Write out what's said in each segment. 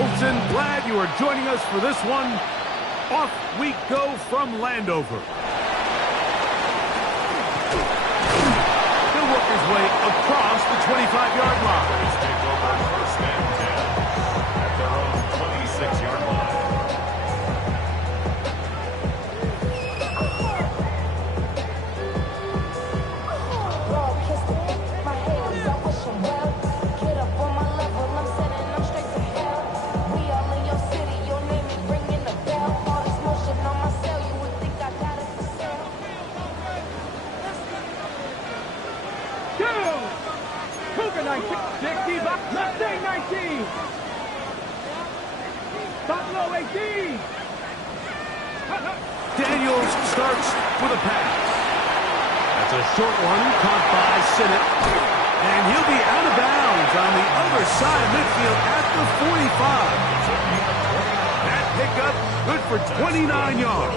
Olsen, glad you are joining us for this one. Off we go from Landover. He'll work his way across the 25-yard line. Take over first and 10 at their own 26-yard line. Daniels starts with a pass. That's a short one, caught by Sinnott. And he'll be out of bounds on the other side of midfield at the 45. That pickup good for 29 yards.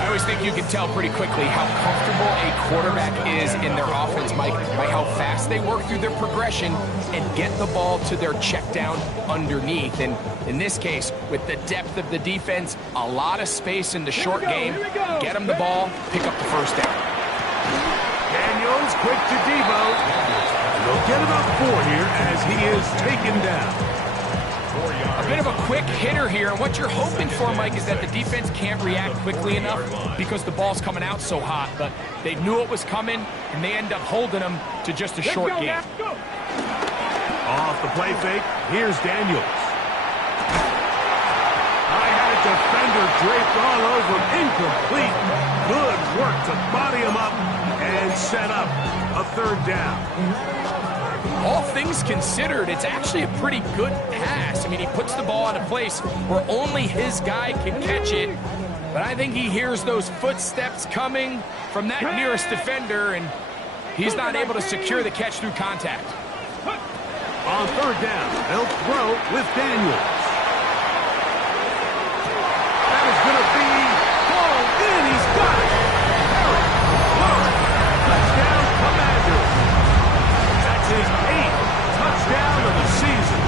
I always think you can tell pretty quickly how comfortable a quarterback is in their offense, Mike, by how fast they work through their progression and get the ball to their check down underneath. And in this case, with the depth of the defense, a lot of space in the short game, get them the ball, pick up the first down. Daniels quick to Debo. They'll get about 4 here as he is taken down. A bit of a quick hitter here, and what you're hoping for, Mike, is that the defense can't react quickly enough because the ball's coming out so hot, but they knew it was coming, and they end up holding them to just a short game. Off the play fake, here's Daniels. I had a defender draped all over him, incomplete. Good work to body him up and set up a third down. All things considered, it's actually a pretty good pass. I mean, he puts the ball in a place where only his guy can catch it. But I think he hears those footsteps coming from that nearest defender, and he's not able to secure the catch through contact. On third down, they'll throw with Daniels. That is going to be called in. He's got it. Touchdown, Commanders. That's his 8th touchdown of the season.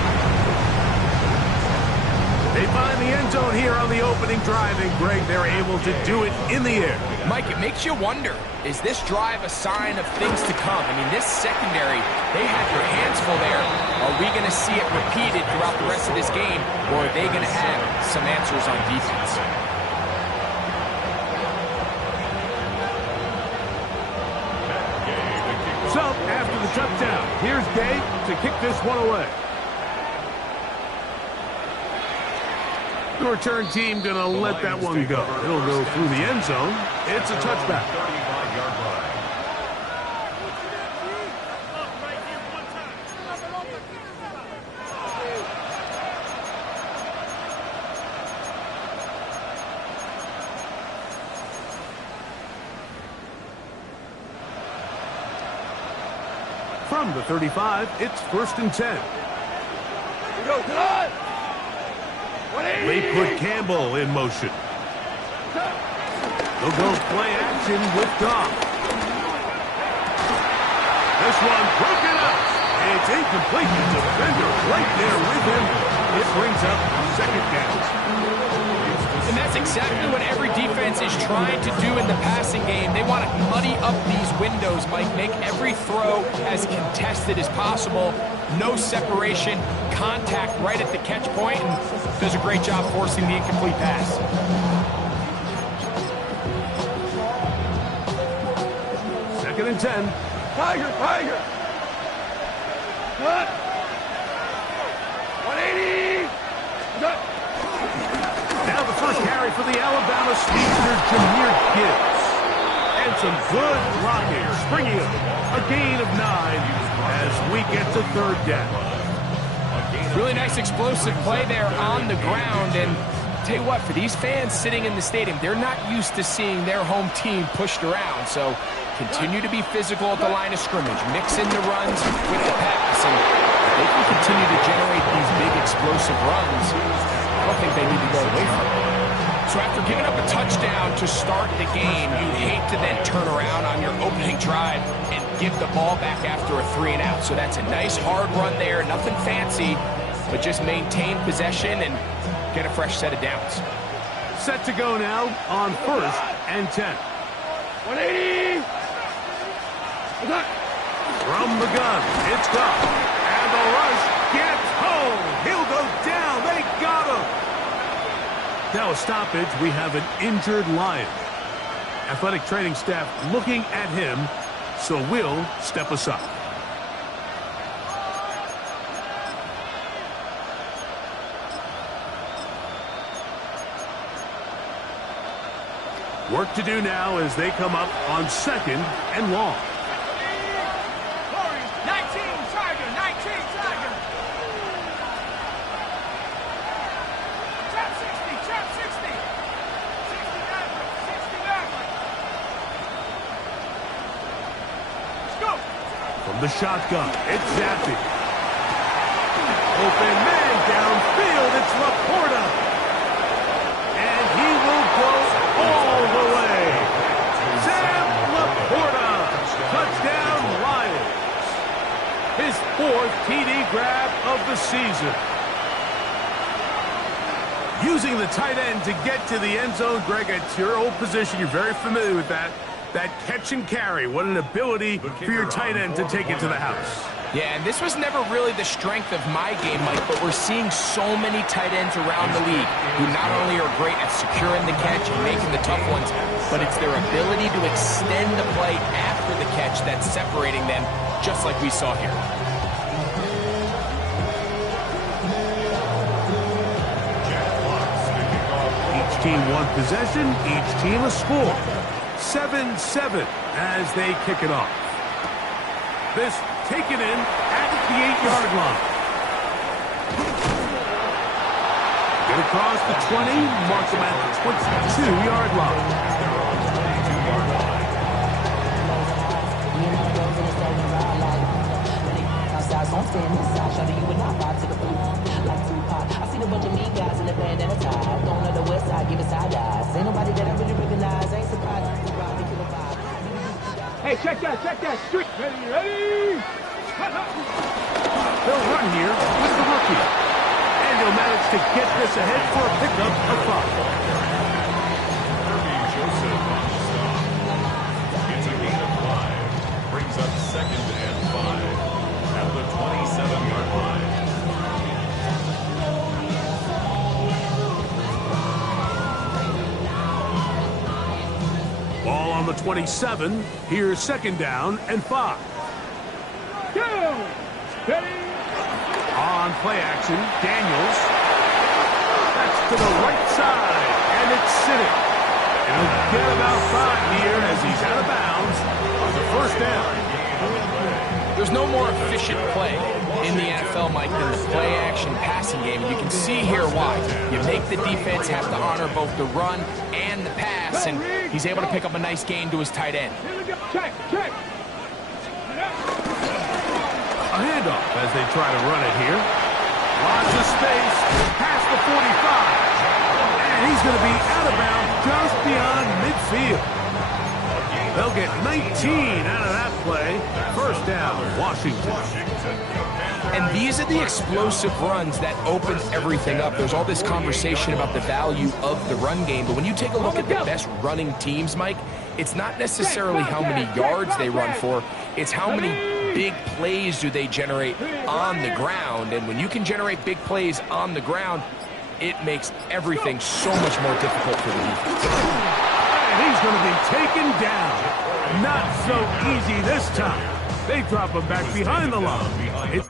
They find the end zone here on the opening drive, and Greg, they're able to do it in the air. Mike, it makes you wonder, is this drive a sign of things to come? I mean, this secondary, they had their hands full there. Are we going to see it repeated throughout the rest of this game, or are they going to have some answers on defense? So, after the touchdown, here's Gay to kick this one away. The return team going to let that one go. It'll go through the end zone. It's a touchback. 35-yard line. From the 35, it's 1st and 10. They put Campbell in motion. They'll go play action with Goff. This one broken up. And it's incomplete. The defender right there with him. It brings up 2nd down. And that's exactly what every defense is trying to do in the passing game. They want to muddy up these windows, Mike, make every throw as contested as possible. No separation, contact right at the catch point, and does a great job forcing the incomplete pass. Second and 10. Tiger! Cut! 180! Now the first carry for the Alabama speedster, Jahmyr Gibbs. And some good blocking, springing him. A gain of 9 as we get to 3rd down. Really nice explosive play there on the ground, and tell you what, for these fans sitting in the stadium, they're not used to seeing their home team pushed around, so continue to be physical at the line of scrimmage, mix in the runs with the pass, and if they can continue to generate these big explosive runs, I don't think they need to go away from it. So after giving up a touchdown to start the game, you hate to then turn around on your opening drive and give the ball back after a 3-and-out. So that's a nice hard run there, nothing fancy. but just maintain possession and get a fresh set of downs. Set to go now on 1st and 10. 180. From the gun, it's gone. And the rush gets home. He'll go down. They got him. Now a stoppage. We have an injured Lion. Athletic training staff looking at him, so we'll step aside. Work to do now as they come up on 2nd and long. 19 Tiger. Trap 60. 60 Let's go. From the shotgun, it's Zappe. Open man downfield, it's Laporta. And he will go all the way. Sam Laporta, touchdown Lions. His 4th TD grab of the season. Using the tight end to get to the end zone, Greg, it's your old position. You're very familiar with that. That catch and carry, what an ability for your tight end to take it to the house. Yeah, and this was never really the strength of my game, Mike, but we're seeing so many tight ends around the league who not only are great at securing the catch and making the tough ones, but it's their ability to extend the play after the catch that's separating them, just like we saw here. Each team one possession, each team a score. 7-7 as they kick it off. This taken in at the 8-yard line. Get across the 20, mark them at the 22-yard line. I seen a bunch of mean guys in the band and a tie. Going to the west side, give it side eyes. Ain't nobody that I really recognize. Ain't surprised. Hey, check that. Street. Ready. They'll run here with the rookie. And he'll manage to get this ahead for a pickup of 5. Joseph on the stop. Gets a gain of 5. Brings up 2nd and 5. At the 27-yard line. Ball on the 27. Here's 2nd down and 5. Go. Steady. On play action, Daniels. That's to the right side, and it's sitting. And he'll get about 5 here as he's out of bounds on the 1st down. There's no more efficient play in the NFL, Mike, than the play-action passing game. And you can see here why. You make the defense have to honor both the run and the pass, and he's able to pick up a nice gain to his tight end. Check. A handoff as they try to run it here. Lots of space past the 45. And he's going to be out of bounds just beyond midfield. They'll get 19 out of that play. 1st down, Washington. And these are the explosive runs that open everything up. There's all this conversation about the value of the run game, but when you take a look at the best running teams, Mike, it's not necessarily how many yards they run for, it's how many big plays do they generate on the ground. And when you can generate big plays on the ground, it makes everything so much more difficult for the defense. And he's going to be taken down. Not so easy this time. They drop him back behind the line.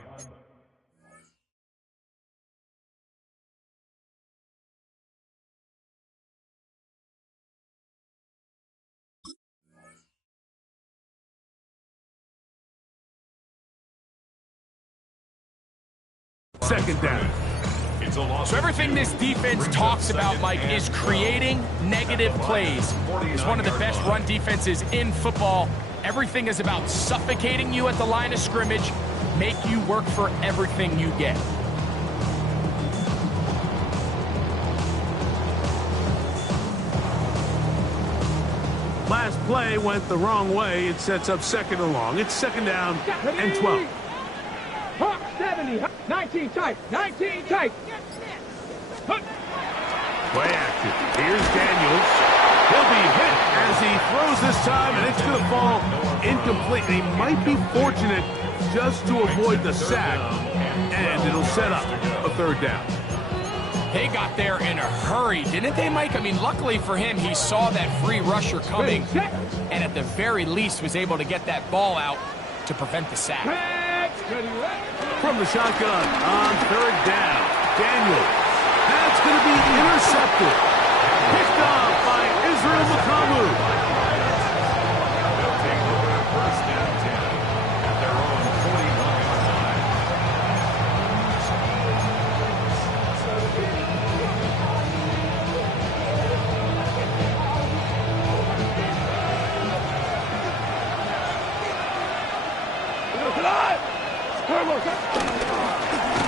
Second down. So everything this defense talks about, Mike, is creating negative plays. It's one of the best run defenses in football. Everything is about suffocating you at the line of scrimmage, make you work for everything you get. Last play went the wrong way. It sets up 2nd and long. It's 2nd down and 12. Hawk 70. ready. 19 tight. 19 tight. Play action. Here's Daniels. He'll be hit as he throws this time, and it's going to fall incomplete. He might be fortunate just to avoid the sack, and it'll set up a third down. They got there in a hurry, didn't they, Mike? I mean, luckily for him, he saw that free rusher coming, and at the very least was able to get that ball out to prevent the sack. From the shotgun on third down, Daniels. That's going to be intercepted. Picked off by Israel Makamu. They'll take over first and 10 at their own 41-yard line.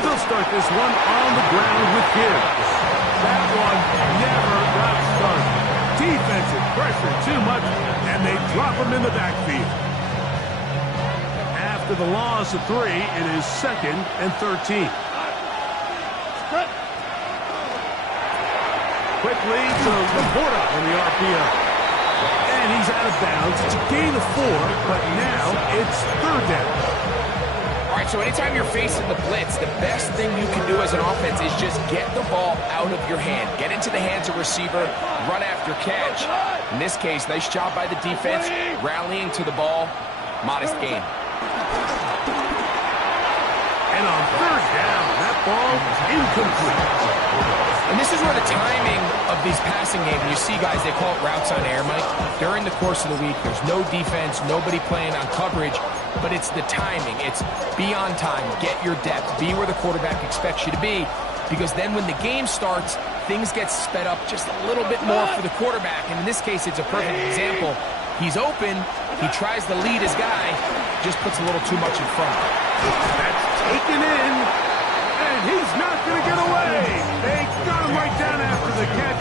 They'll start this one on the ground with Gibbs. That one never got started. Defensive pressure too much, and they drop him in the backfield. After the loss of 3, it is 2nd and 13. Quickly to Laporta on the RPO. And he's out of bounds. It's a gain of 4, but now it's third down. All right, so anytime you're facing the blitz, the best thing you can do as an offense is just get the ball out of your hand. Get into the hands of receiver, run after catch. In this case, nice job by the defense, rallying to the ball. Modest gain. And on third down, that ball incomplete. And this is where the timing of these passing games, you see guys, they call it routes on air, Mike. During the course of the week, there's no defense, nobody playing on coverage, but it's the timing. It's be on time, get your depth, be where the quarterback expects you to be, because then when the game starts, things get sped up just a little bit more for the quarterback. And in this case, it's a perfect example. He's open, he tries to lead his guy, just puts a little too much in front. That's taken in, and he's not going to get away. They got him right down after the catch.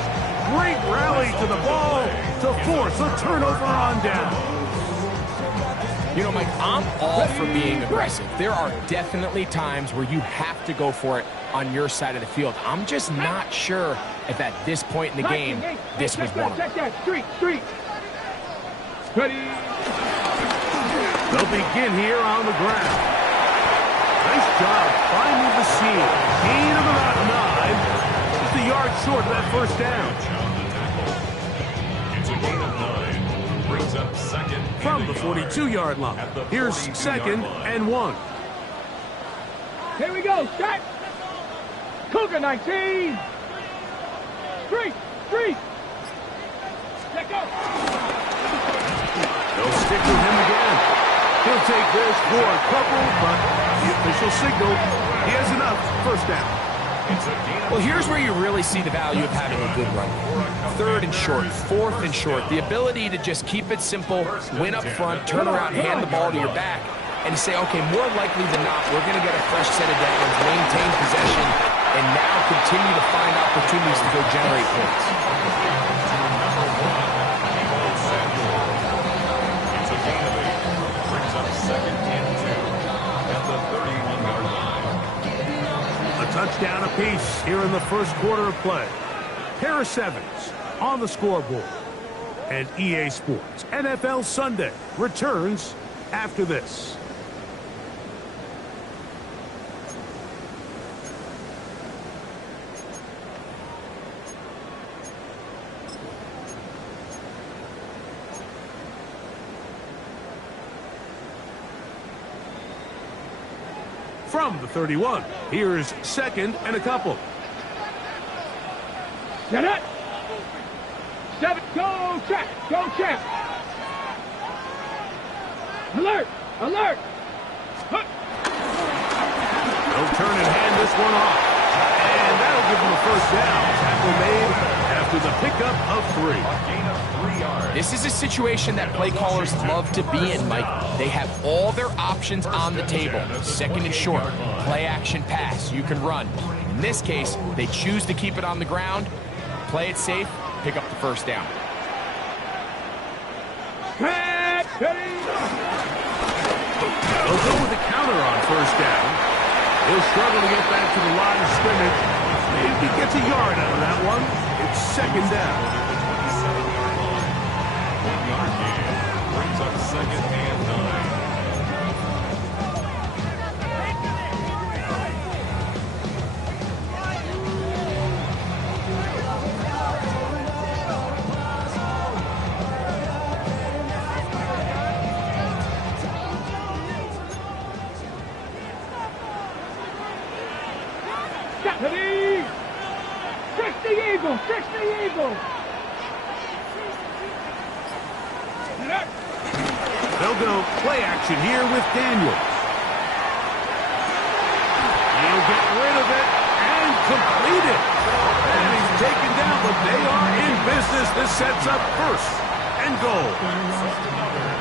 Great rally to the ball to force a turnover on down. You know, Mike, I'm all for being aggressive. There are definitely times where you have to go for it on your side of the field. I'm just not sure if at this point in the game, this was one of them. Check that. Street. Ready. They'll begin here on the ground. Nice job finding the seam. Gain of about 9. Just a yard short of that first down. It's a gain of 9. Brings up second. From the 42-yard line. Here's 2nd and 1. Here we go. Start. Cougar 19. Street. Let go. They'll stick with him again. He'll take this for a couple, but the official signal, he has enough. First down. Well, here's where you really see the value of having a good run. 3rd and short, 4th and short. The ability to just keep it simple, win up front, turn around, hand the ball to your back, and say, okay, more likely than not, we're going to get a fresh set of downs, maintain possession, and now continue to find opportunities to go generate points. It's a gain of 8. Brings up second and 2 at the 31-yard line. A touchdown apiece here in the first quarter of play. Harris Evans on the scoreboard. And EA Sports NFL Sunday returns after this. From the 31, here's 2nd and a couple. Get it. 7. Go check. Alert. They'll turn and hand this one off. And that'll give them a first down. Tackle made after the pickup of 3. A gain of 3 yards. This is a situation that play callers love to be in, Mike. They have all their options on the table. 2nd and short, play action pass, you can run. In this case, they choose to keep it on the ground, play it safe, pick up the first down. They'll go with the counter on first down. He'll struggle to get back to the line of scrimmage. Maybe gets a yard out of that one. It's second down. 1-yard gain brings up second and 9. Ready? Fix the eagle! Fix the eagle! They'll go play action here with Daniels. He'll get rid of it and complete it. And he's taken down, but they are in business. This sets up first and goal.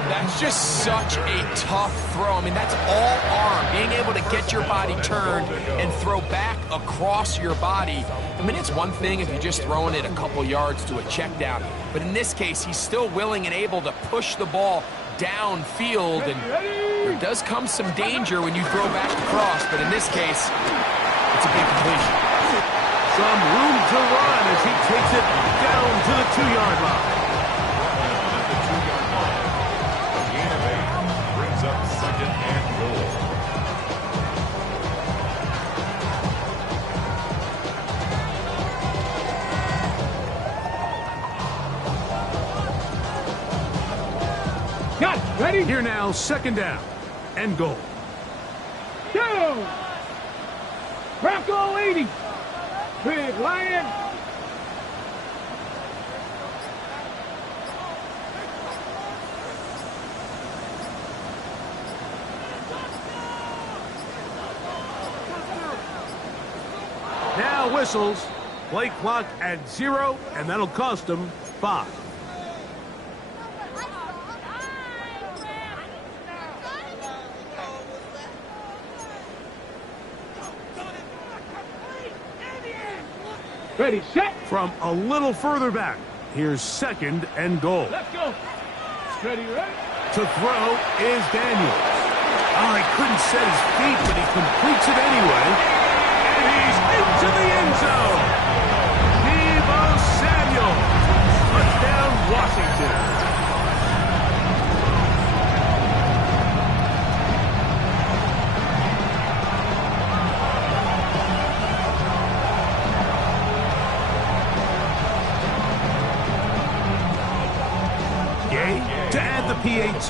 That's just such a tough throw. I mean, that's all arm. Being able to get your body turned and throw back across your body. I mean, it's one thing if you're just throwing it a couple yards to a check down. But in this case, he's still willing and able to push the ball downfield. And there does come some danger when you throw back across. But in this case, it's a big completion. Some room to run as he takes it down to the 2-yard line. Up second and goal. Got it. Ready? Here now, second down and goal. Go! Bronco 80. Big Lion. Now whistles. Play clock at 0, and that'll cost them 5. Ready, set. From a little further back, here's second and goal. Let's go. Ready, ready. To throw is Daniels. Oh, he couldn't set his feet, but he completes it anyway. And he's into the end zone. Deebo Samuel. Touchdown, Washington. Gay to add the PAT.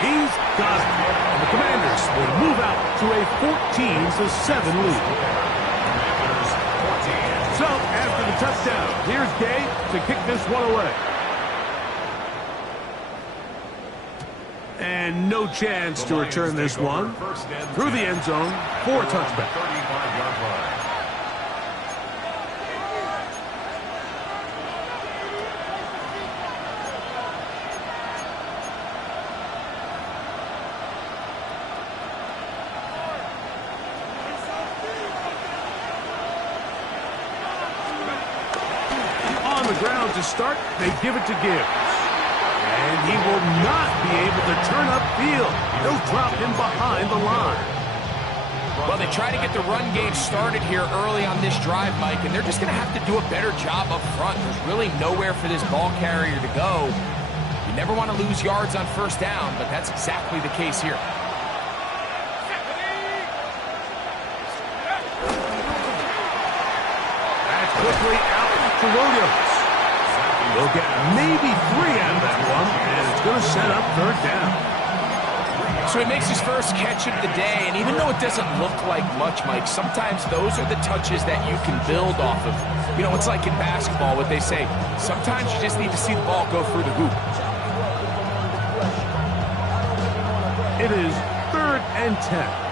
He's got it. And the Commanders will move out to a 14-7 lead. So, after the touchdown, here's Gay to kick this one away. And no chance to return this one. Through the end zone for a touchback. 35-yard line. Ground to start, they give it to Gibbs. And he will not be able to turn upfield. They'll drop him behind the line. Well, they try to get the run game started here early on this drive, Mike, and they're just going to have to do a better job up front. There's really nowhere for this ball carrier to go. You never want to lose yards on first down, but that's exactly the case here. That's quickly out to Williams. They'll get maybe 3 out of that one, and it's going to set up third down. So he makes his first catch of the day, and even though it doesn't look like much, Mike, sometimes those are the touches that you can build off of. You know, it's like in basketball, what they say, sometimes you just need to see the ball go through the hoop. It is 3rd and 10.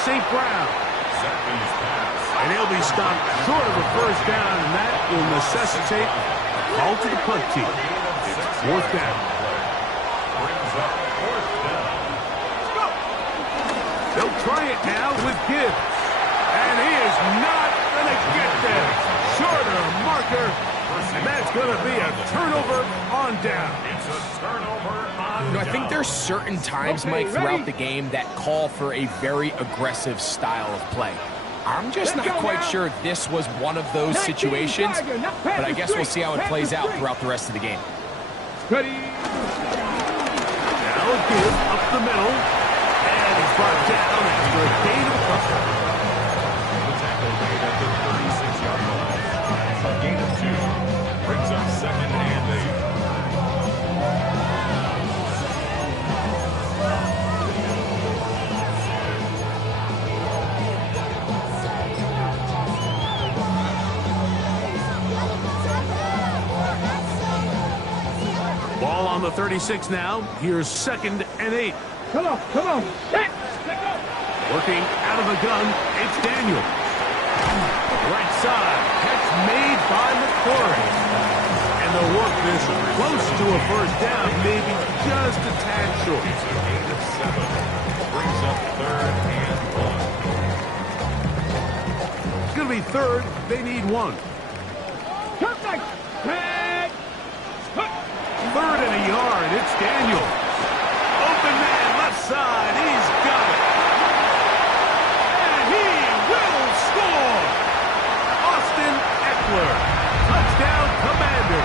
St. Brown. And he'll be stopped short of a first down, and that will necessitate a call to the punt team. It's 4th down. try it now with Gibbs. And he is not going to get there. Shorter marker. And that's going to be a turnover on down. It's a turnover on You know, I down. think there's certain times, Mike, throughout the game that call for a very aggressive style of play. I'm just not quite sure this was one of those situations, but I guess we'll see how it plays out throughout the rest of the game. Ready? Now Gibbs up the middle. And he's brought down after a gain of a couple. The tackle made at the 36-yard line. A gain of 2 brings up second and 8. Ball on the 36 now. Here's second and 8. Come on, come on. Set. Let go. Working out of the gun, it's Daniel. Right side, catch made by McCory. And they'll work this close to a first down, maybe just a tad short. It's a gain of 7. Brings up third and 1. It's going to be third. They need 1. Perfect. Set. Third and a yard. It's Daniel. Open man, left side. He's got it. And he will score. Austin Eckler. Touchdown, Commander.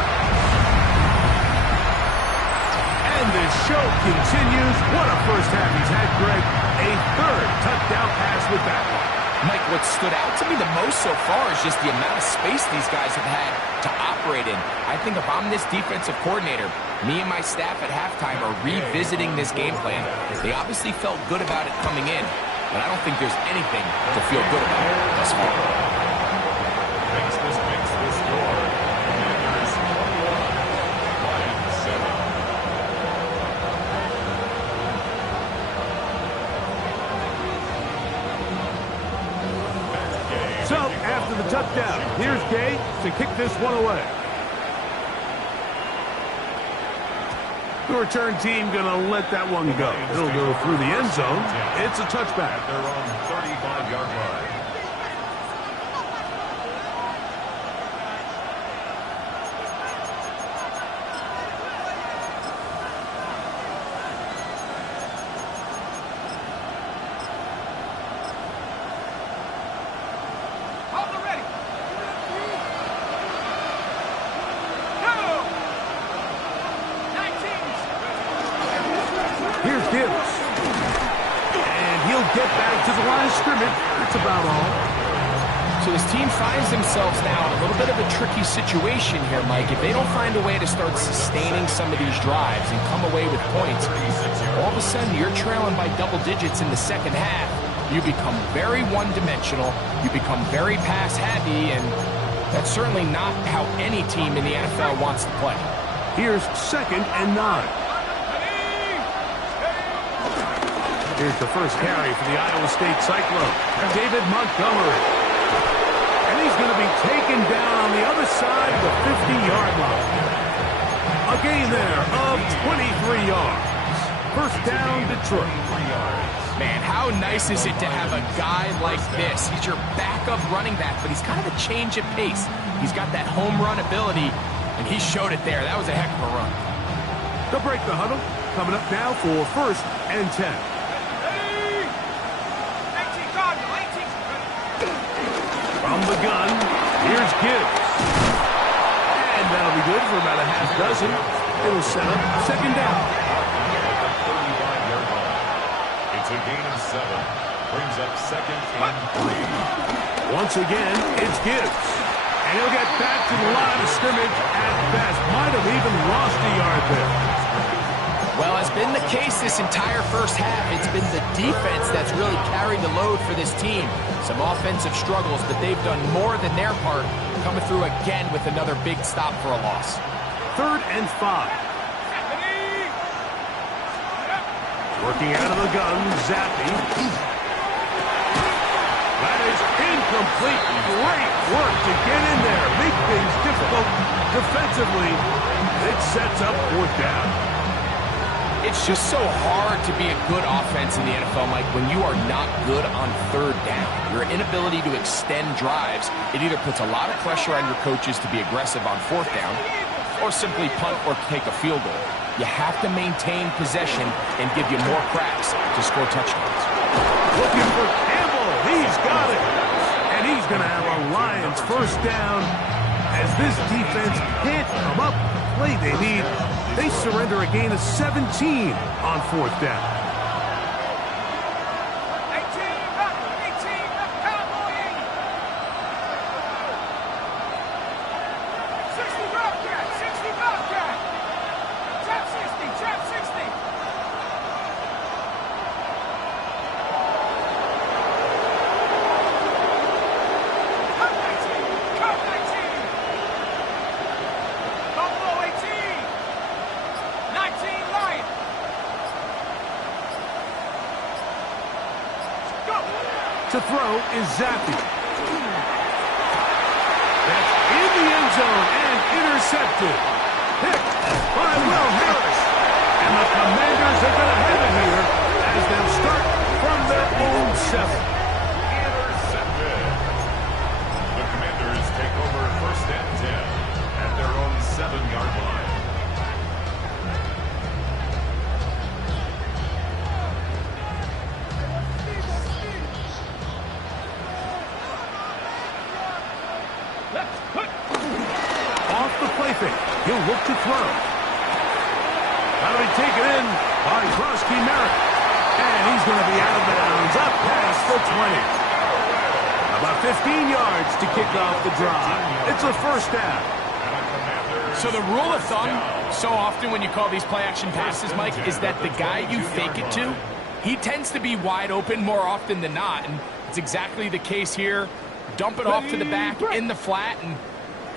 And the show continues. What a first half he's had, Greg. A third touchdown pass with that one. Mike, what stood out to me the most so far is just the amount of space these guys have had to operate in. I think if I'm this defensive coordinator, me and my staff at halftime are revisiting this game plan. They obviously felt good about it coming in, but I don't think there's anything to feel good about thus far. Makes the score. Commanders 21, Lions 7. So, after the touchdown, here's Gay to kick this one away. The return team going to let that one go. It'll go through the end zone. It's a touchback. At their own 35-yard line. Hold the ready. Go. 19. Here's Gibbs. And he'll get back to the line of scrimmage. That's about all. So this team finds themselves now in a little bit of a tricky situation here, Mike. If they don't find a way to start sustaining some of these drives and come away with points, all of a sudden you're trailing by double digits in the second half. You become very one-dimensional. You become very pass-heavy, and that's certainly not how any team in the NFL wants to play. Here's second and 9. Here's the first carry for the Iowa State Cyclone. David Montgomery. And he's going to be taken down on the other side of the 50-yard line. A gain there of 23 yards. First down, Detroit. Man, how nice is it to have a guy like this? He's your backup running back, but he's kind of a change of pace. He's got that home run ability, and he showed it there. That was a heck of a run. They'll break the huddle. Coming up now for first and 10. From the gun, here's Gibbs. And that'll be good for about a half dozen. It'll set up second down. It's a gain of 7. Brings up second and 3. Once again, it's Gibbs. And he'll get back to the line of scrimmage at best. Might have even lost a yard there. Well, as been the case this entire first half, it's been the defense that's really carried the load for this team. Some offensive struggles, but they've done more than their part, coming through again with another big stop for a loss. Third and 5. Working out of the gun, Zappe. That is incomplete. Great work to get in there. Make things difficult defensively. It sets up fourth down. It's just so hard to be a good offense in the NFL, Mike, when you are not good on third down. Your inability to extend drives, it either puts a lot of pressure on your coaches to be aggressive on fourth down or simply punt or take a field goal. You have to maintain possession and give you more cracks to score touchdowns. Looking for Campbell. He's got it. And he's going to have a Lions first down as this defense can't come up with the play they need. They surrender a gain of 17 on fourth down. To throw is Zappi. That's in the end zone and intercepted. Picked by Will Harris. And the Commanders are going to have it here as they'll start from their own 7. Intercepted. The Commanders take over first and 10 at their own 7-yard line. He'll look to throw. That'll be taken in by Krosky Merritt. And he's going to be out of bounds up past the 20. About 15 yards to kick off the drive. It's a first down. So the rule of thumb, so often when you call these play-action passes, Mike, is that the guy you fake it to, he tends to be wide open more often than not. And it's exactly the case here. Dump it off to the back in the flat, and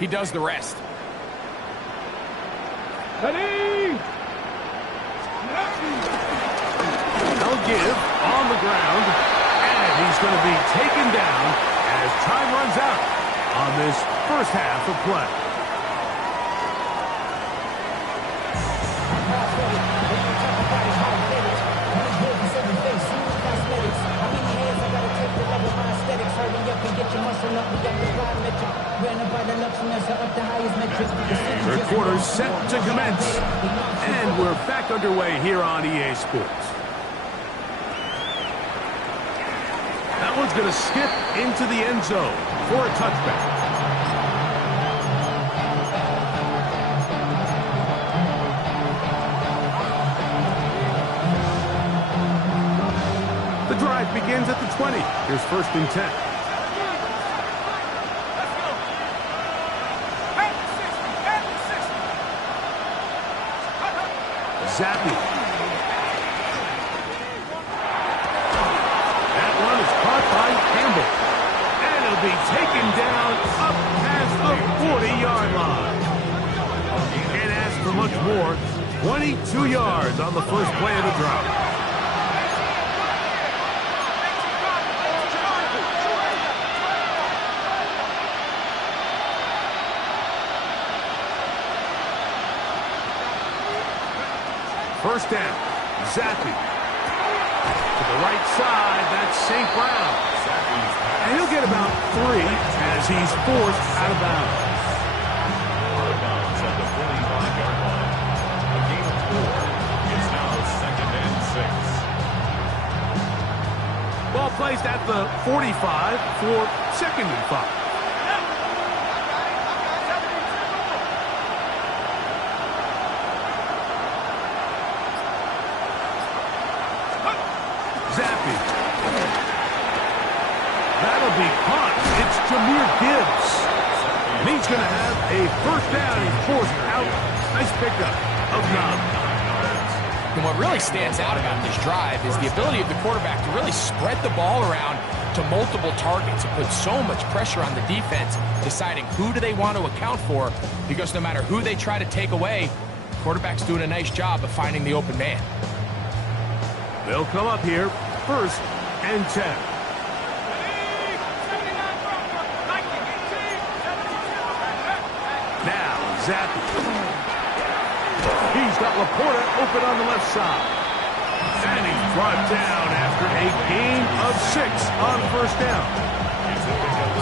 he does the rest. Ready? They'll give on the ground, and he's going to be taken down as time runs out on this first half of play. Third quarter set to commence, and we're back underway here on EA Sports. That one's going to skip into the end zone for a touchback. The drive begins at the 20. Here's first and 10. Zappi. That one is caught by Campbell. And it'll be taken down up past the 40-yard line. Can't ask for much more. 22 yards on the first play of the drive. First down, Zappi. To the right side, that's St. Brown. And he'll get about 3 as he's forced out of bounds. Out of bounds at the 45-yard line. A gain of 4. It's now second and 6. Ball placed at the 45 for second and 5. Zappi. That'll be caught. It's Jahmyr Gibbs. And he's going to have a first down. He's forced out. Nice pickup of 9. And what really stands out about this drive is the ability of the quarterback to really spread the ball around to multiple targets. It puts so much pressure on the defense, deciding who do they want to account for, because no matter who they try to take away, the quarterback's doing a nice job of finding the open man. They'll come up here, first and 10. Now, Zappi. He's got Laporta open on the left side. And he's brought down after a gain of 6 on first down.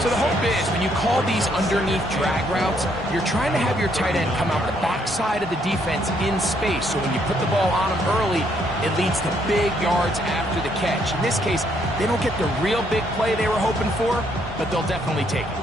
So the hope is, when you call these underneath drag routes, you're trying to have your tight end come out the backside of the defense in space. So when you put the ball on him early, it leads to big yards after the catch. In this case, they don't get the real big play they were hoping for, but they'll definitely take it.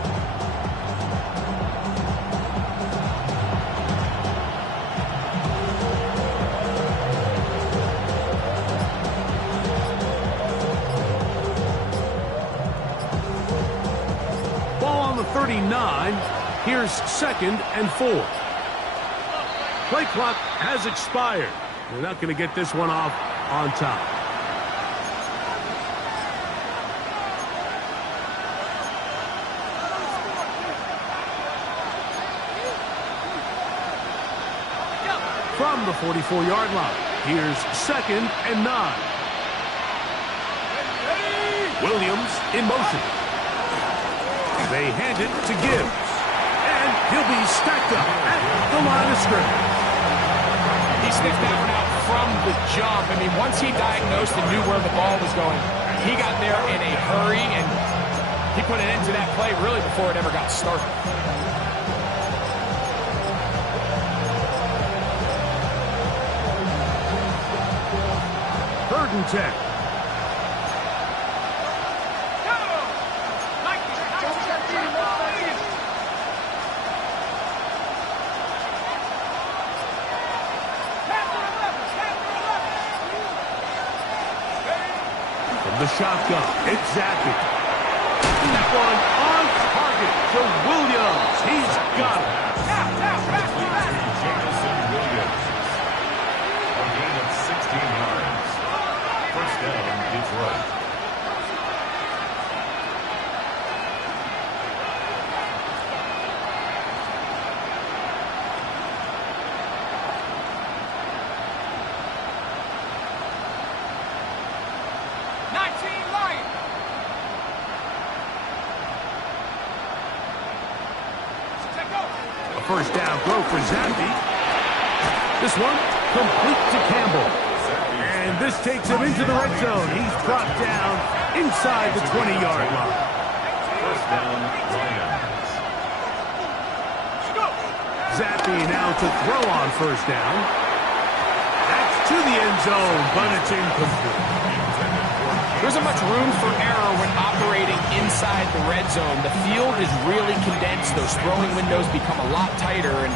Ball on the 39. Here's 2nd and 4. Play clock has expired. They're not going to get this one off on time. From the 44-yard line, here's 2nd and 9. Williams in motion. They hand it to Gibbs. And he'll be stacked up at the line of scrimmage. He sniffed that one out from the jump. I mean, once he diagnosed and knew where the ball was going, he got there in a hurry, and he put an end to that play really before it ever got started. Third and 10. The shotgun. It's Zappe. That one on target to Williams. He's got it. Jamison Williams. A gain of 16 yards. First down, Detroit. First down throw for Zappe. This one complete to Campbell. And this takes him into the red zone. He's brought down inside the 20-yard line. First down, Lions. Zappe now to throw on first down. That's to the end zone, but it's incomplete. There isn't much room for error when operating inside the red zone. The field is really condensed. Those throwing windows become a lot tighter and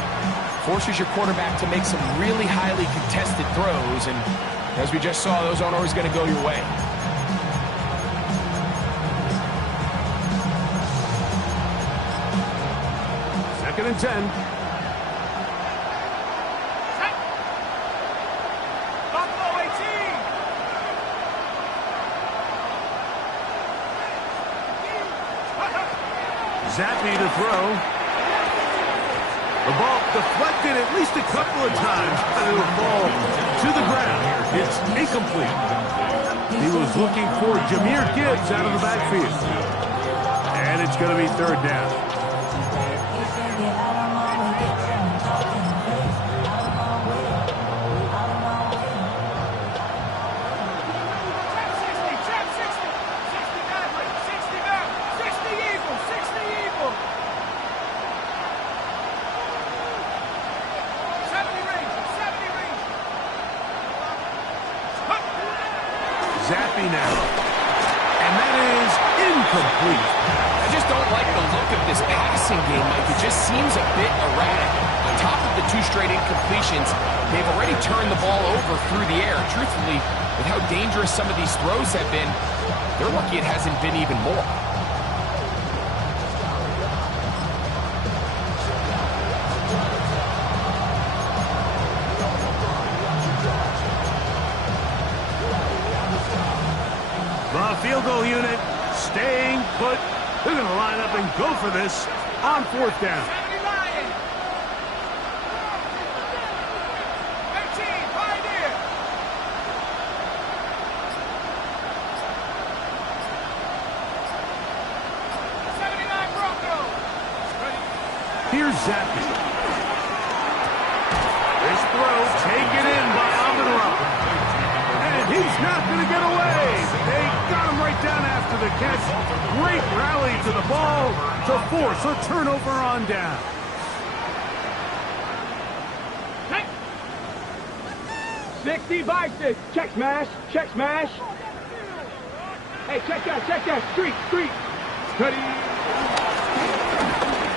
forces your quarterback to make some really highly contested throws. And as we just saw, those aren't always going to go your way. Second and 10. Zappe to throw. The ball deflected at least a couple of times, and it'll fall to the ground. It's incomplete. He was looking for Jahmyr Gibbs out of the backfield. And it's going to be third down. Zappe now. And that is incomplete. I just don't like the look of this passing game, Mike. It just seems a bit erratic. On top of the 2 straight incompletions, they've already turned the ball over through the air. Truthfully, with how dangerous some of these throws have been, they're lucky it hasn't been even more. The field goal unit staying put. They're going to line up and go for this on fourth down. Here's Zappe. This throw taken in by Amon-Ra. And he's not going to get away. They got him right down after the catch. Great rally to the ball to force a turnover on down. Hey. 60 by 6. Check smash. Check smash. Hey, check that. Street. Steady.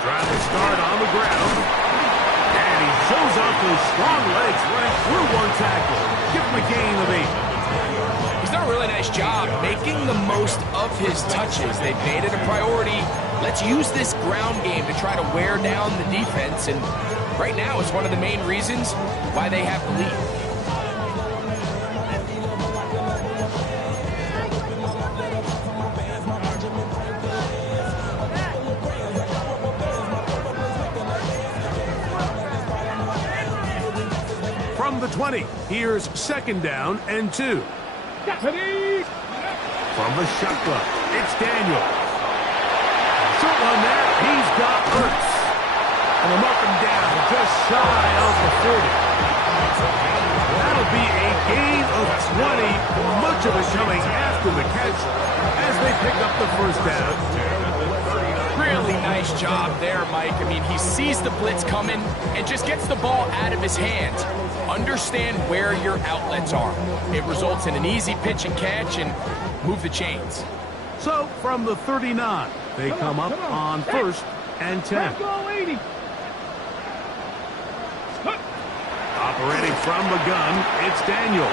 Trying to start on the ground. And he shows off those strong legs running through one tackle. Give him a gain of 8. He's done a really nice job making the most of his touches. They've made it a priority. Let's use this ground game to try to wear down the defense. And right now, it's one of the main reasons why they have the lead. From the 20, here's 2nd down and 2. Stephanie. From the shotgun, it's Daniel. Short one there, he's got Ertz. And I'm up and down, just shy of the 40. That'll be a gain of 20, much of it coming after the catch as they pick up the 1st down. Really nice job there, Mike. I mean, he sees the blitz coming and just gets the ball out of his hands. Understand where your outlets are. It results in an easy pitch and catch and move the chains. So, from the 39, they come up on 1st and 10. Let's go, 80. Operating from the gun, it's Daniels.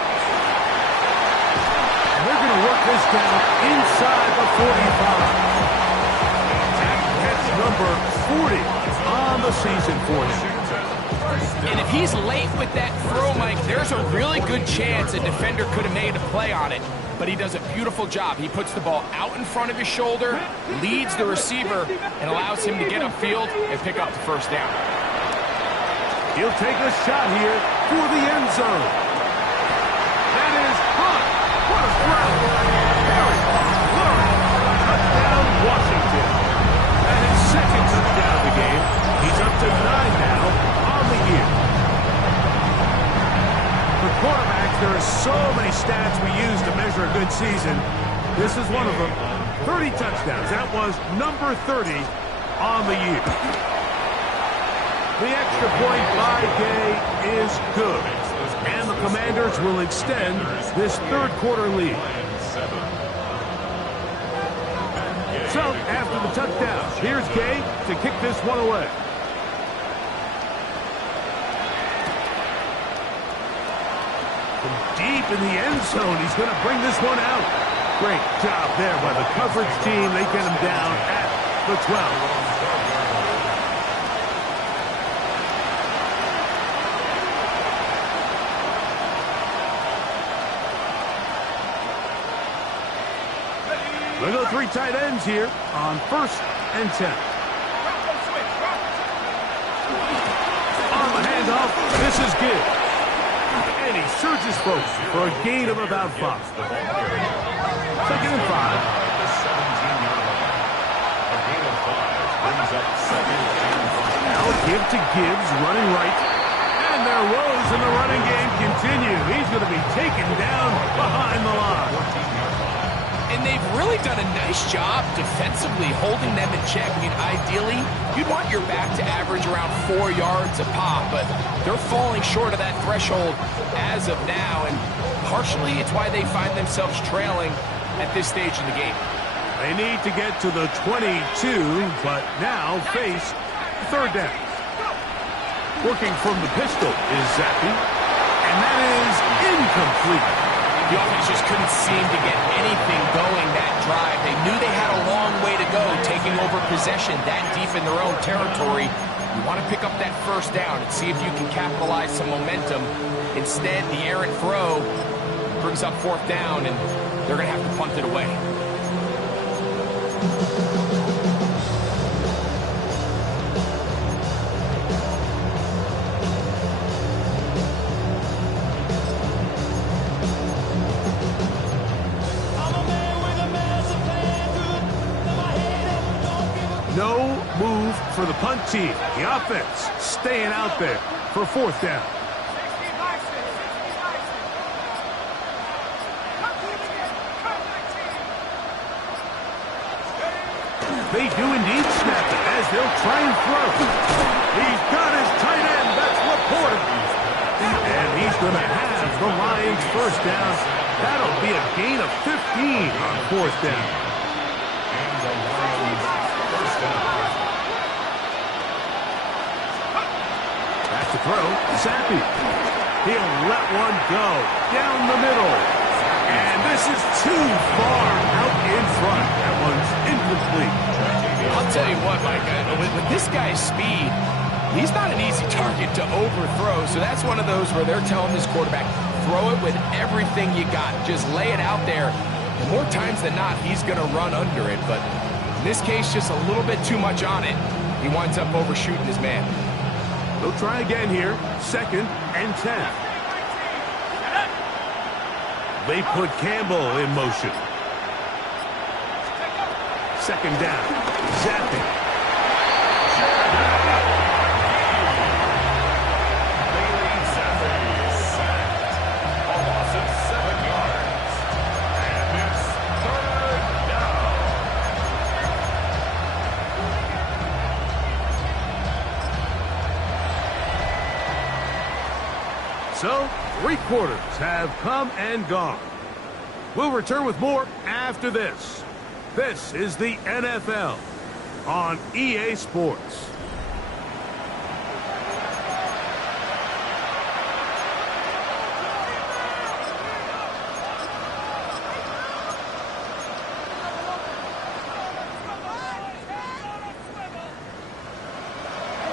And they're going to work this down inside the 45. That's number 40 on the season for him. And if he's late with that throw, Mike, there's a really good chance a defender could have made a play on it. But he does a beautiful job. He puts the ball out in front of his shoulder, leads the receiver, and allows him to get upfield and pick up the 1st down. He'll take a shot here for the end zone. That is hot. What a throw. Harry Flurry. Touchdown, Washington. And his 2nd touchdown of the game. He's up to 9 now on the year. For quarterbacks, there are so many stats we use to measure a good season. This is one of them. 30 touchdowns. That was number 30 on the year. The extra point by Gay is good. And the Commanders will extend this 3rd quarter lead. So, after the touchdown, here's Gay to kick this one away. From deep in the end zone, he's going to bring this one out. Great job there by the coverage team. They get him down at the 12. They go 3 tight ends here on 1st and 10. On the handoff, this is good. And he surges folks for a gain of about 5. 2nd and 5. Now give to Gibbs, running right. And their woes in the running game continue. He's going to be taken down behind the line. And they've really done a nice job defensively holding them in check. I mean, ideally, you'd want your back to average around 4 yards a pop, but they're falling short of that threshold as of now, and partially it's why they find themselves trailing at this stage in the game. They need to get to the 22, but now face 3rd down. Working from the pistol is Zappi, and that is incomplete. The offense just couldn't seem to get anything going that drive. They knew they had a long way to go, taking over possession that deep in their own territory. You want to pick up that 1st down and see if you can capitalize some momentum. Instead, the errant throw brings up 4th down, and they're going to have to punt it away. No move for the punt team. The offense staying out there for 4th down. They do indeed snap it as they'll try and throw. He's got his tight end. That's Laporta. And he's going to have the Lions first down. That'll be a gain of 15 on fourth down. And the Lions first down. Back to throw. Zappi. He'll let one go down the middle. And this is too far out in front. That one's incomplete. I'll tell you what, Mike, with this guy's speed, he's not an easy target to overthrow. So that's one of those where they're telling this quarterback, throw it with everything you got. Just lay it out there. And more times than not, he's going to run under it. But in this case, just a little bit too much on it. He winds up overshooting his man. They'll try again here. 2nd and 10. They put Campbell in motion. 2nd down. Zappi. Bailey Zappi sacked. A loss of 7 yards. And it's 3rd down. So, 3 quarters have come and gone. We'll return with more after this. This is the NFL on EA Sports.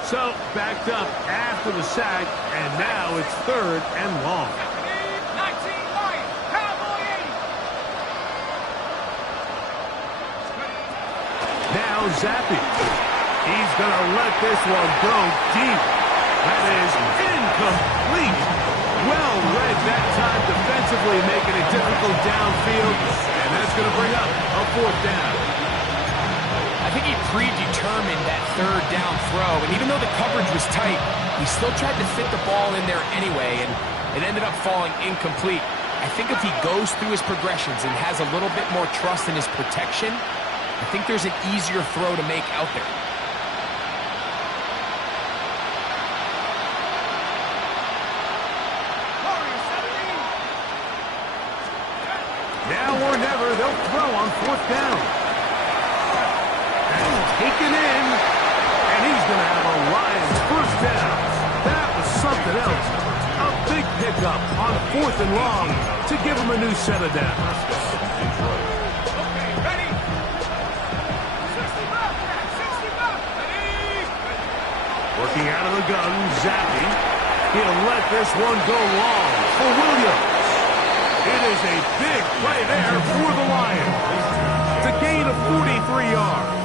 So, backed up after the sack, and now it's 3rd and long. 19 Lions, Cowboy 80. Now Zappi. He's going to let this one go deep. That is incomplete. Well read that time defensively, making it difficult downfield, and that's going to bring up a 4th down. I think he predetermined that 3rd down throw, and even though the coverage was tight, he still tried to fit the ball in there anyway, and it ended up falling incomplete. I think if he goes through his progressions and has a little bit more trust in his protection, I think there's an easier throw to make out there. Now or never, they'll throw on 4th down. Taken in, and he's going to have a Lions first down. That was something else. A big pickup on 4th and long to give him a new set of downs. Okay, ready? 60 back, 60 back, ready? Working out of the gun, Zappi. He'll let this one go long for Williams. It is a big play there for the Lions. It's a gain of 43 yards.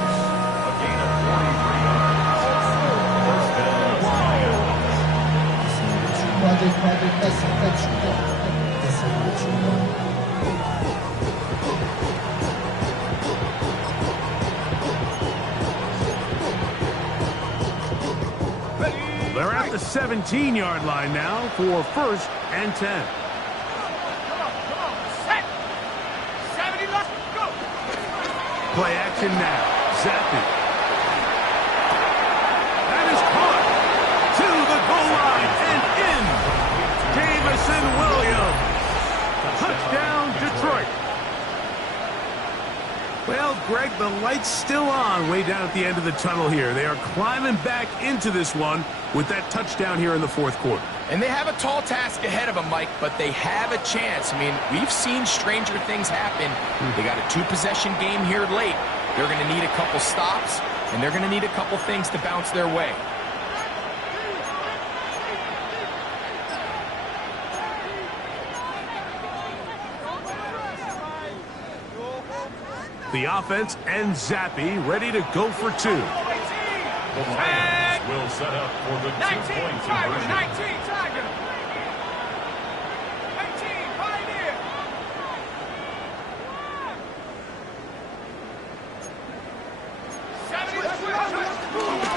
They're at the 17-yard line now for 1st and 10. Come on, set. 70 left, go. Play action now. Zappi. That is caught to the goal line and in. Jamison Williams. Touchdown, Detroit. Well, Greg, the light's still on way down at the end of the tunnel here. They are climbing back into this one with that touchdown here in the 4th quarter. And they have a tall task ahead of them, Mike, but they have a chance. I mean, we've seen stranger things happen. They got a 2-possession game here late. They're going to need a couple stops, and they're going to need a couple things to bounce their way. The offense and Zappi ready to go for 2. The Lions will set up for the 2-point conversion. 19, Tiger. 18, Pioneer.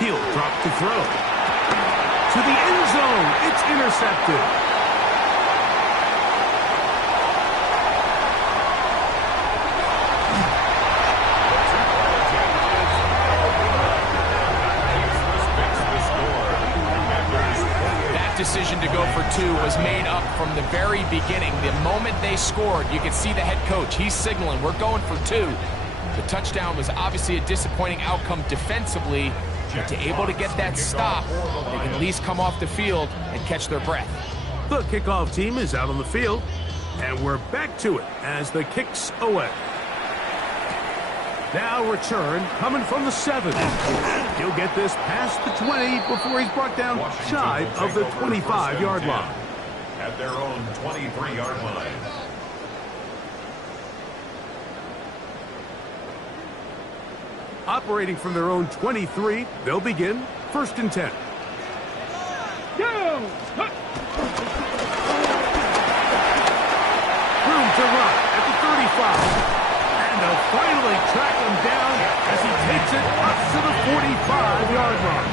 He'll drop to throw. To the end zone. It's intercepted. decision to go for 2 was made up from the very beginning. The moment they scored, you could see the head coach. He's signaling, we're going for 2. The touchdown was obviously a disappointing outcome defensively, but to able to get that stop, they can at least come off the field and catch their breath. The kickoff team is out on the field, and we're back to it as the kick's away. Now return coming from the 7. He'll get this past the 20 before he's brought down shy of the 25-yard line. At their own 23-yard line. Operating from their own 23, they'll begin 1st and 10. Down. Room to run at the 35. And they'll finally track him down as he takes it up to the 45-yard line.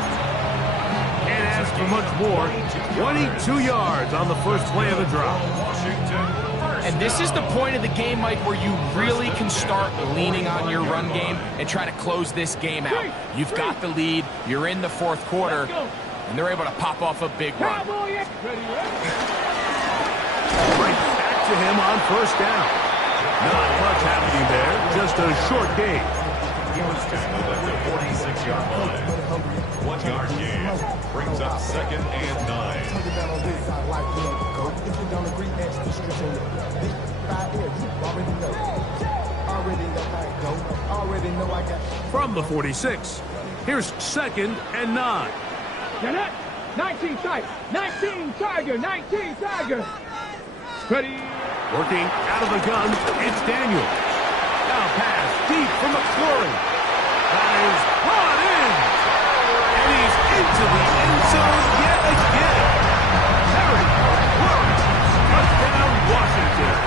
Can't ask for much more. 22 yards on the first play of the drive. And this is the point of the game, Mike, where you really can start leaning on your run game and try to close this game out. You've got the lead. You're in the 4th quarter. And they're able to pop off a big run. Right back to him on 1st down. Not much happening there, just a short gain. He was tackled at the 46-yard line. 1-yard gain brings up 2nd and 9. From the 46, here's 2nd and 9. Get it. 19 Tiger. 19 Tiger. 19 Tiger. Ready. Working out of the gun, it's Daniel. Now pass deep from McClory. That is brought in. And he's into the end zone yet again. Terry McClory. Touchdown, Washington.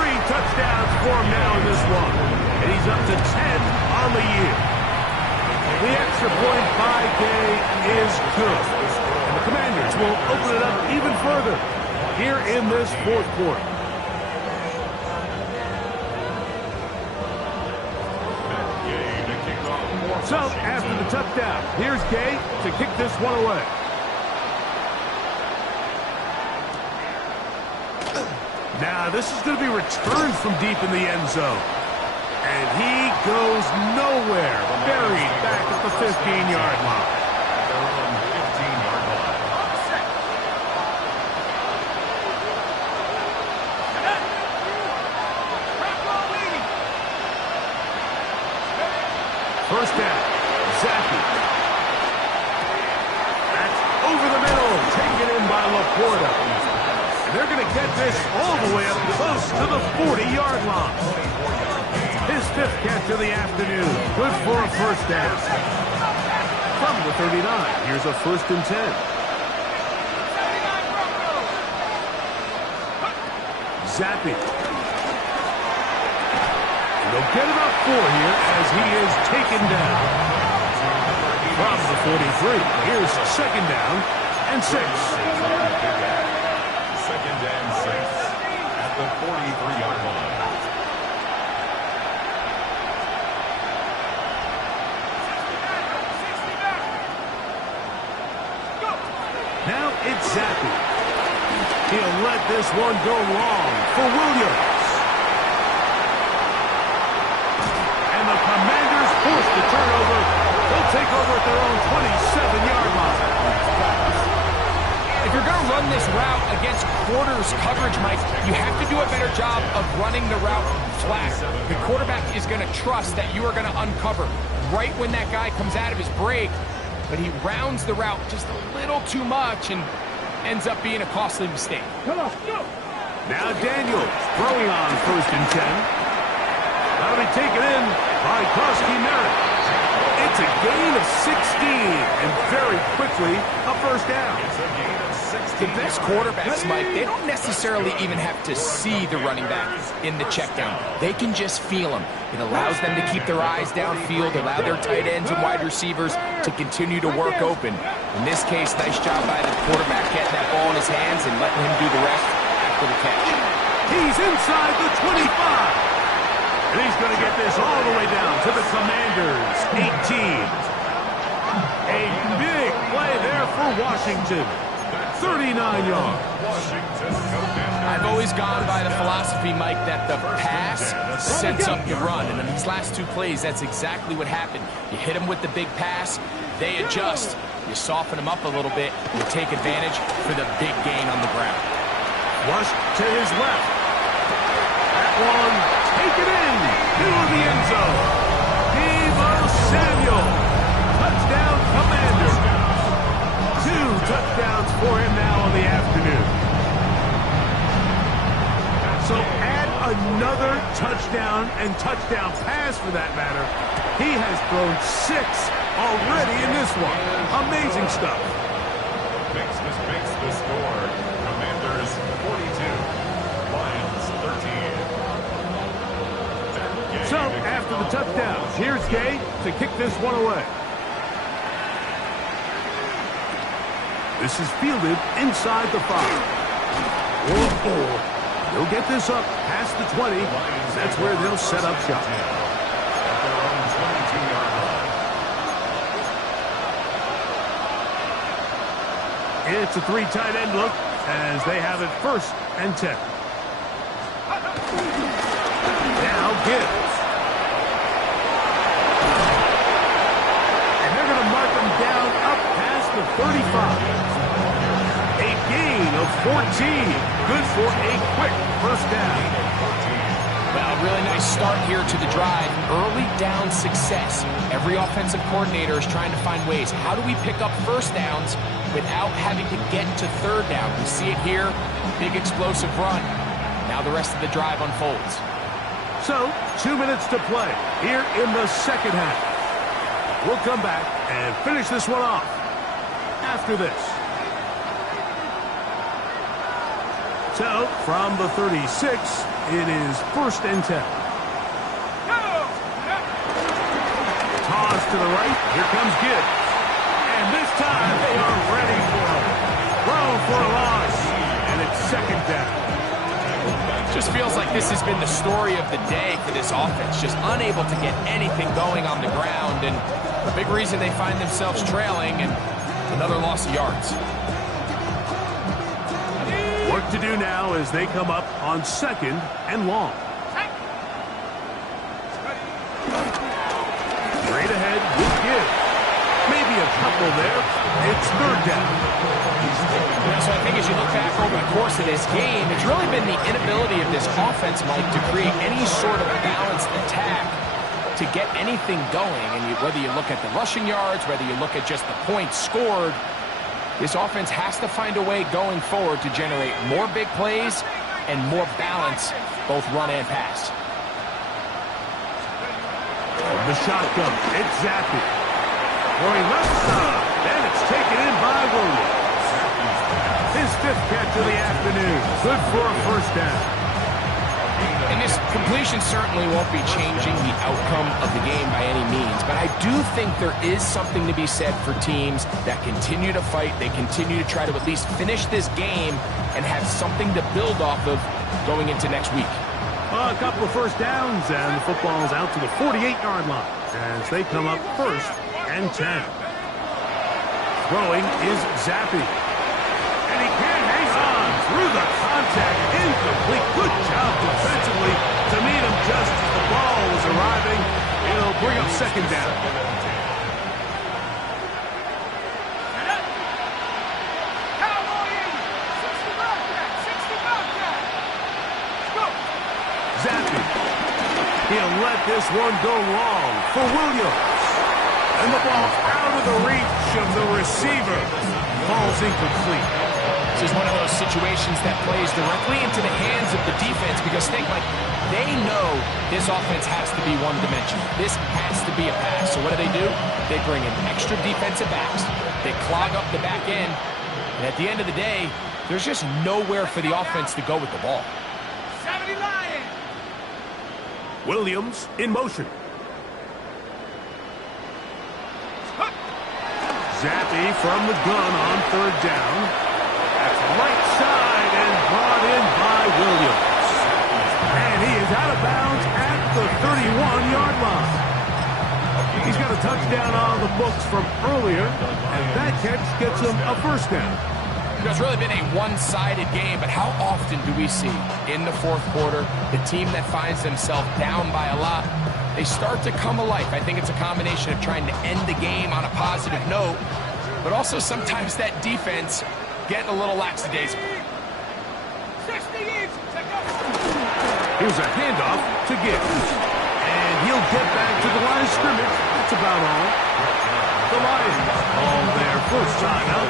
3 touchdowns for him now in this one. And he's up to 10 on the year. The extra point by Gay is good. And the Commanders will open it up even further here in this 4th quarter. So, after the touchdown, here's Gay to kick this one away. Now, this is going to be returned from deep in the end zone. And he goes nowhere, buried back at the 15-yard line. Their own 15-yard line. First down, Zappy. That's over the middle, taken in by Laporta. And they're going to get this all the way up close to the 40-yard line. His 5th catch of the afternoon, good for a first down. From the 39, here's a 1st and 10. Zappy. They'll get about 4 here as he is taken down. From the 43, here's 2nd down and 6. 2nd and 6 at the 43-yard line. Now it's Zappy. He'll let this one go long for Williams. Commanders forced the turnover. They'll take over at their own 27-yard line. If you're going to run this route against quarters coverage, Mike, you have to do a better job of running the route flat. The quarterback is going to trust that you are going to uncover right when that guy comes out of his break, but he rounds the route just a little too much and ends up being a costly mistake. Come on, go. Now Daniels throwing on 1st and 10. That'll be taken in by Koski Merritt. It's a gain of 16, and very quickly a first down. It's a gain of 16. The best quarterbacks, Mike, they don't necessarily even have to see the running back in the check down. They can just feel him. It allows them to keep their eyes downfield, allow their tight ends and wide receivers to continue to work open. In this case, nice job by the quarterback getting that ball in his hands and letting him do the rest after the catch. He's inside the 25. And he's going to get this all the way down to the Commanders' 18. A big play there for Washington. 39 yards. I've always gone by the philosophy, Mike, that the pass sets up the run. And in these last two plays, that's exactly what happened. You hit them with the big pass, they adjust. You soften them up a little bit, you take advantage for the big gain on the ground. Flush to his left. That one, take it in, middle of the end zone. Deebo Samuel, touchdown Commander. 2 touchdowns for him now on the afternoon. So add another touchdown and touchdown pass for that matter. He has thrown 6 already in this one. Amazing stuff. Makes the score. Commanders 42, Lions 13. So after the touchdowns, here's Gay to kick this one away. This is fielded inside the 5. Whoa. He'll get this up past the 20. That's where they'll set up shop. At their own 22-yard line. It's a 3 tight end look as they have it 1st and 10. Now Gibbs. And they're going to mark him down up past the 35. A gain of 14. Good for a quick 1st down. Well, really nice start here to the drive. Early down success. Every offensive coordinator is trying to find ways. How do we pick up 1st downs without having to get to 3rd down? We see it here. Big explosive run. Now the rest of the drive unfolds. So, 2 minutes to play here in the 2nd half. We'll come back and finish this one off after this. So, from the 36, it is 1st and 10. Toss to the right. Here comes Gibbs. And this time, they are ready for him. Throw for a loss. And it's 2nd down. Just feels like this has been the story of the day for this offense. Just unable to get anything going on the ground. And a big reason they find themselves trailing and another loss of yards. Work to do now as they come up on 2nd and long. Straight ahead with Gibbs. Maybe a couple there. It's 3rd down. So I think as you look back over the course of this game, it's really been the inability of this offense, Mike, to create any sort of balanced attack to get anything going. And whether you look at the rushing yards, whether you look at just the points scored, this offense has to find a way going forward to generate more big plays and more balance, both run and pass. The shotgun, it's Zappy. Going left side, and it's taken in by Williams. His 5th catch of the afternoon. Good for a 1st down. And this completion certainly won't be changing the outcome of the game by any means, but I do think there is something to be said for teams that continue to fight. They continue to try to at least finish this game and have something to build off of going into next week. A couple of 1st downs, and the football's out to the 48-yard line as they come up 1st and 10. Throwing is Zappy. And he can't hang on through the contact. Incomplete. Good job defensively to meet him just as the ball was arriving. It'll bring up 2nd down. Zappy. He'll let this one go long for Williams. And the ball out of the reach of the receiver. Ball's incomplete. This is one of those situations that plays directly into the hands of the defense because think, like, they know this offense has to be one-dimensional. This has to be a pass. So what do? They bring in extra defensive backs. They clog up the back end. And at the end of the day, there's just nowhere for the offense to go with the ball. 70 Lions! Williams in motion. Zappy from the gun on 3rd down. That's right side and brought in by Williams. And he is out of bounds at the 31-yard line. He's got a touchdown on the books from earlier, and that catch gets him a 1st down. It's really been a one-sided game, but how often do we see in the fourth quarter the team that finds themselves down by a lot, they start to come alive? I think it's a combination of trying to end the game on a positive note, but also sometimes that defense getting a little lackadaisical. Here's a handoff to Gibbs. And he'll get back to the line of scrimmage. That's about all. The Lions call their first timeout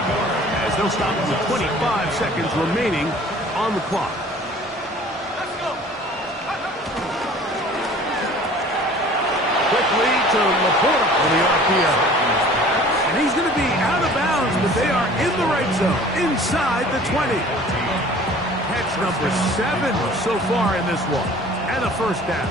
as they'll stop with 25 seconds remaining on the clock. Quickly to Laporta on the RPO. And he's going to be out of bounds, but they are in the right zone, inside the 20. Catch number 7 so far in this one, and a first down.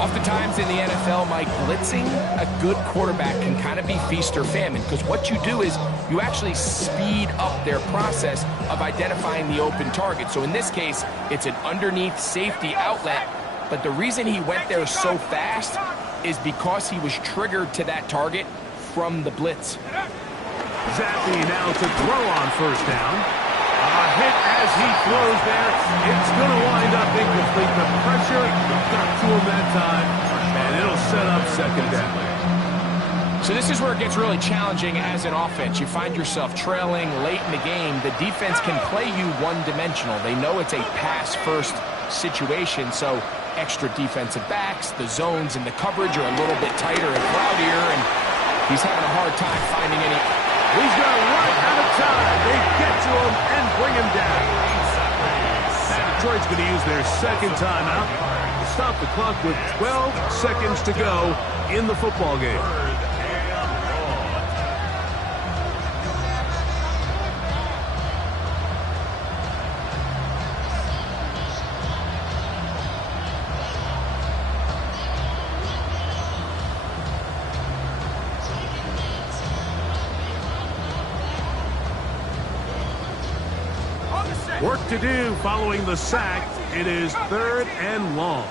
Oftentimes in the NFL, Mike, blitzing a good quarterback can kind of be feast or famine, because what you do is you actually speed up their process of identifying the open target. So in this case, it's an underneath safety outlet, but the reason he went there so fast is because he was triggered to that target from the blitz. Zappe now to throw on first down. A hit as he throws there. It's going to wind up incomplete. The pressure got to him that time, and it'll set up second down. So this is where it gets really challenging as an offense. You find yourself trailing late in the game. The defense can play you one-dimensional. They know it's a pass-first situation, so extra defensive backs, the zones and the coverage are a little bit tighter and cloudier, and he's having a hard time finding any. He's going to run out of time. They get to him and bring him down. And Detroit's going to use their second timeout to stop the clock with 12 seconds to go in the football game. Work to do following the sack. It is 3rd and long.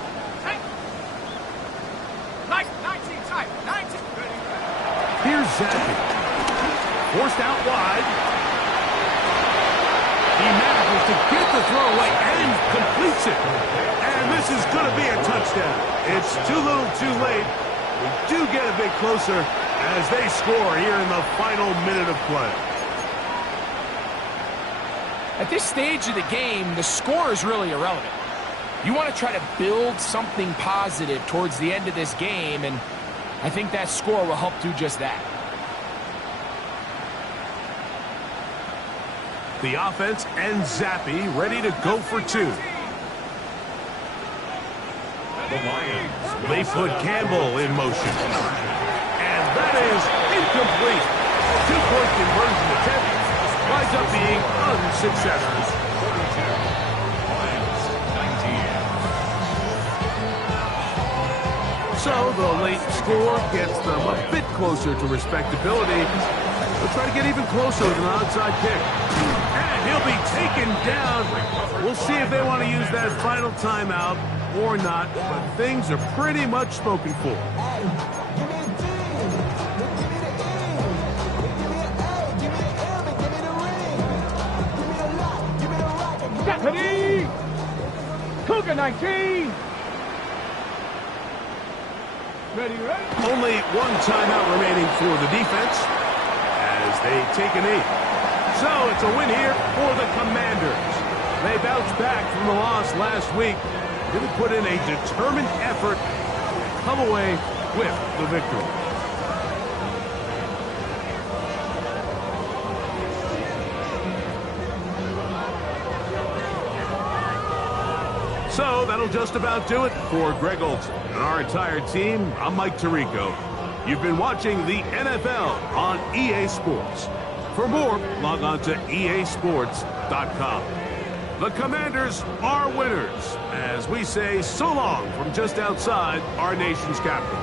Here's Zappe. Forced out wide. He manages to get the throw away and completes it. And this is going to be a touchdown. It's too little too late. We do get a bit closer as they score here in the final minute of play. At this stage of the game, the score is really irrelevant. You want to try to build something positive towards the end of this game, and I think that score will help do just that. The offense and Zappe ready to go for 2. The Lions. They put Campbell in motion. And that is incomplete. 2-point conversion attempt winds up being unsuccessful. 42. Lions, 19. So the late score gets them a bit closer to respectability. They'll try to get even closer with an onside kick. And he'll be taken down. We'll see if they want to use that final timeout or not, but things are pretty much spoken for. Stephanie! Cougar 19! Ready? Only one timeout remaining for the defense as they take a knee. So it's a win here for the Commanders. They bounced back from the loss last week. Really put in a determined effort to come away with the victory. So that'll just about do it for Greg Olsen and our entire team. I'm Mike Tirico. You've been watching the NFL on EA Sports. For more, log on to easports.com. The Commanders are winners as we say so long from just outside our nation's capital.